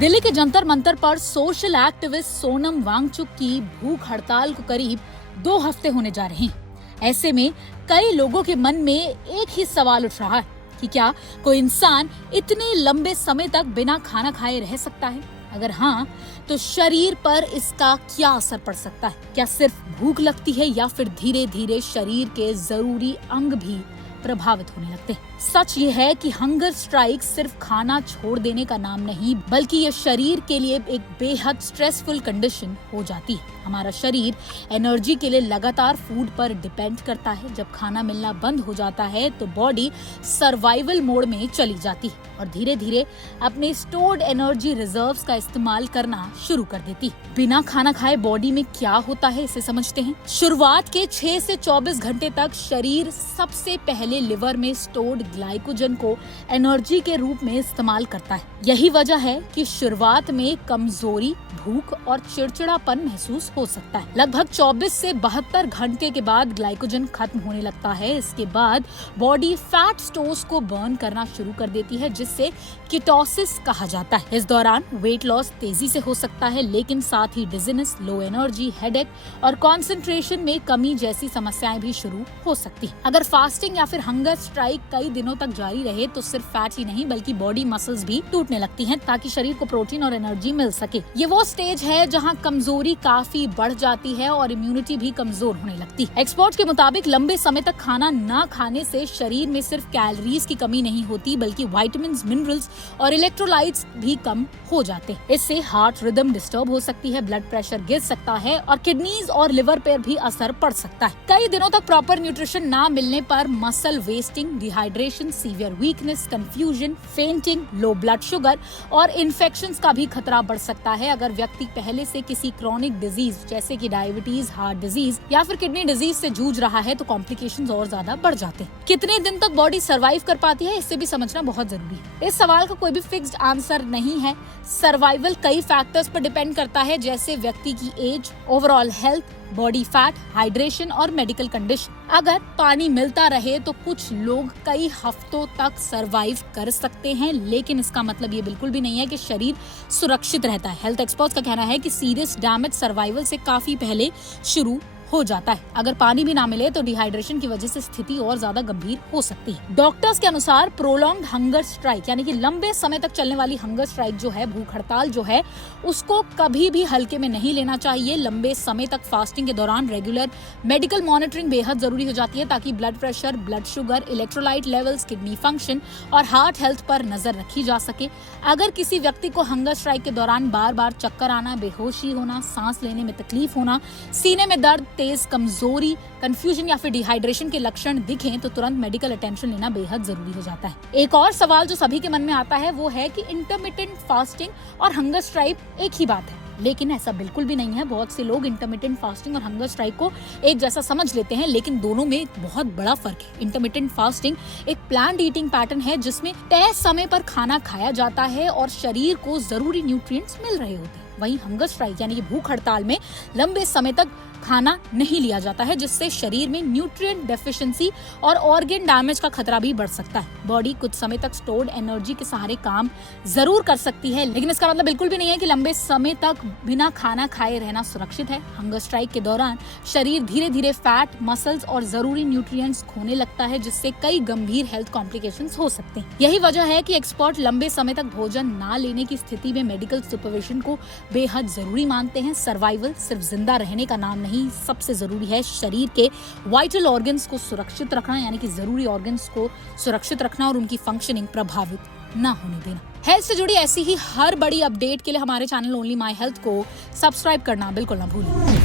दिल्ली के जंतर मंतर पर social activist Sonam Wangchuck की भूख हड़ताल को करीब 2 हफ्ते होने जा रहे हैं। ऐसे में कई लोगों के मन में एक ही सवाल उठ रहा है कि क्या कोई इंसान इतने लंबे समय तक बिना खाना खाए रह सकता है? अगर हाँ, तो शरीर पर इसका क्या असर पड़ सकता है? क्या सिर्फ भूख लगती है या फिर धीरे धीरे शरीर के जरूरी अंग भी प्रभावित होने लगते हैं? सच ये है कि हंगर स्ट्राइक सिर्फ खाना छोड़ देने का नाम नहीं, बल्कि ये शरीर के लिए एक बेहद स्ट्रेसफुल कंडीशन हो जाती है। हमारा शरीर एनर्जी के लिए लगातार फूड पर डिपेंड करता है। जब खाना मिलना बंद हो जाता है तो बॉडी सर्वाइवल मोड में चली जाती है और धीरे धीरे अपने स्टोर्ड एनर्जी रिजर्व्स का इस्तेमाल करना शुरू कर देती है। बिना खाना खाए बॉडी में क्या होता है, इसे समझते हैं। शुरुआत के 6 से 24 घंटे तक शरीर सबसे पहले लिवर में स्टोर्ड ग्लाइकोजन को एनर्जी के रूप में इस्तेमाल करता है। यही वजह है कि शुरुआत में कमजोरी, भूख और चिड़चिड़ापन महसूस हो सकता है। लगभग 24 से 72 घंटे के बाद ग्लाइकोजन खत्म होने लगता है। इसके बाद बॉडी फैट स्टोर्स को बर्न करना शुरू कर देती है, जिससे कीटोसिस कहा जाता है। इस दौरान वेट लॉस तेजी से हो सकता है, लेकिन साथ ही डिजीनेस, लो एनर्जी, हेडेक और कंसंट्रेशन में कमी जैसी समस्याएं भी शुरू हो सकती है। अगर फास्टिंग या फिर हंगर स्ट्राइक कई दिनों तक जारी रहे तो सिर्फ फैट ही नहीं बल्कि बॉडी मसल्स भी टूटने लगती हैं, ताकि शरीर को प्रोटीन और एनर्जी मिल सके। ये वो स्टेज है जहां कमजोरी काफी बढ़ जाती है और इम्यूनिटी भी कमजोर होने लगती है। एक्सपर्ट्स के मुताबिक लंबे समय तक खाना न खाने से शरीर में सिर्फ कैलोरीज की कमी नहीं होती, बल्कि विटामिन्स, मिनरल्स और इलेक्ट्रोलाइट्स भी कम हो जाते हैं। इससे हार्ट रिदम डिस्टर्ब हो सकती है, ब्लड प्रेशर गिर सकता है और किडनीज और लिवर पर भी असर पड़ सकता है। कई दिनों तक प्रॉपर न्यूट्रिशन ना मिलने पर muscle wasting, dehydration, severe weakness, confusion, fainting, low blood sugar और इन्फेक्शंस का भी खतरा बढ़ सकता है। अगर व्यक्ति पहले से किसी क्रॉनिक डिजीज जैसे कि डायबिटीज, हार्ट डिजीज या फिर किडनी डिजीज से जूझ रहा है तो कॉम्प्लिकेशंस और ज्यादा बढ़ जाते हैं। कितने दिन तक बॉडी सर्वाइव कर पाती है, इससे भी समझना बहुत जरूरी है। इस सवाल का कोई भी फिक्स्ड आंसर नहीं है। सर्वाइवल कई फैक्टर्स पर डिपेंड करता है, जैसे व्यक्ति की age, overall health, body fat, hydration और मेडिकल कंडीशन। अगर पानी मिलता रहे तो कुछ लोग कई हफ्तों तक सरवाइव कर सकते हैं, लेकिन इसका मतलब ये बिल्कुल भी नहीं है कि शरीर सुरक्षित रहता है। हेल्थ एक्सपर्ट्स का कहना है कि सीरियस डैमेज सर्वाइवल से काफी पहले शुरू हो जाता है। अगर पानी भी ना मिले तो डिहाइड्रेशन की वजह से स्थिति और ज्यादा गंभीर हो सकती है। डॉक्टर्स के अनुसार प्रोलॉन्ग्ड हंगर स्ट्राइक यानी कि लंबे समय तक चलने वाली हंगर स्ट्राइक जो है, भूख हड़ताल जो है, उसको कभी भी हल्के में नहीं लेना चाहिए। लंबे समय तक फास्टिंग के दौरान रेगुलर मेडिकल मॉनिटरिंग बेहद जरूरी हो जाती है, ताकि blood pressure, blood sugar, electrolyte levels, kidney function और हार्ट हेल्थ पर नजर रखी जा सके। अगर किसी व्यक्ति को हंगर स्ट्राइक के दौरान बार बार चक्कर आना, बेहोशी होना, सांस लेने में तकलीफ होना, सीने में दर्द, तेज कमजोरी, कंफ्यूजन या फिर डिहाइड्रेशन के लक्षण दिखें तो तुरंत मेडिकल अटेंशन लेना बेहद जरूरी हो जाता है। एक और सवाल जो सभी के मन में आता है वो है कि इंटरमिटेंट फास्टिंग और हंगर स्ट्राइक एक ही बात है, लेकिन ऐसा बिल्कुल भी नहीं है। बहुत से लोग इंटरमिटेंट फास्टिंग और हंगर स्ट्राइक को एक जैसा समझ लेते हैं, लेकिन दोनों में एक बहुत बड़ा फर्क है। इंटरमिटेंट फास्टिंग एक प्लान्ड ईटिंग पैटर्न है जिसमें तय समय पर खाना खाया जाता है और शरीर को जरूरी न्यूट्रिएंट्स मिल रहे होते हैं। वहीं हंगर स्ट्राइक यानी कि भूख हड़ताल में लंबे समय तक खाना नहीं लिया जाता है, जिससे शरीर में न्यूट्रिएंट डेफिशिएंसी और ऑर्गन डैमेज का खतरा भी बढ़ सकता है। बॉडी कुछ समय तक स्टोर्ड एनर्जी के सहारे काम जरूर कर सकती है, लेकिन इसका मतलब बिल्कुल भी नहीं है कि लंबे समय तक बिना खाना खाए रहना सुरक्षित है। हंगर स्ट्राइक के दौरान शरीर धीरे धीरे फैट, मसल्स और जरूरी न्यूट्रिएंट्स खोने लगता है, जिससे कई गंभीर हेल्थ कॉम्प्लिकेशंस हो सकते हैं। यही वजह है कि एक्सपर्ट लंबे समय तक भोजन ना लेने की स्थिति में मेडिकल सुपरविजन को बेहद जरूरी मानते हैं। सर्वाइवल सिर्फ जिंदा रहने का नाम नहीं, सबसे जरूरी है शरीर के वाइटल ऑर्गन्स को सुरक्षित रखना, यानी कि जरूरी ऑर्गन्स को सुरक्षित रखना और उनकी फंक्शनिंग प्रभावित ना होने देना। हेल्थ से जुड़ी ऐसी ही हर बड़ी अपडेट के लिए हमारे चैनल ओनली माय हेल्थ को सब्सक्राइब करना बिल्कुल ना भूलिए।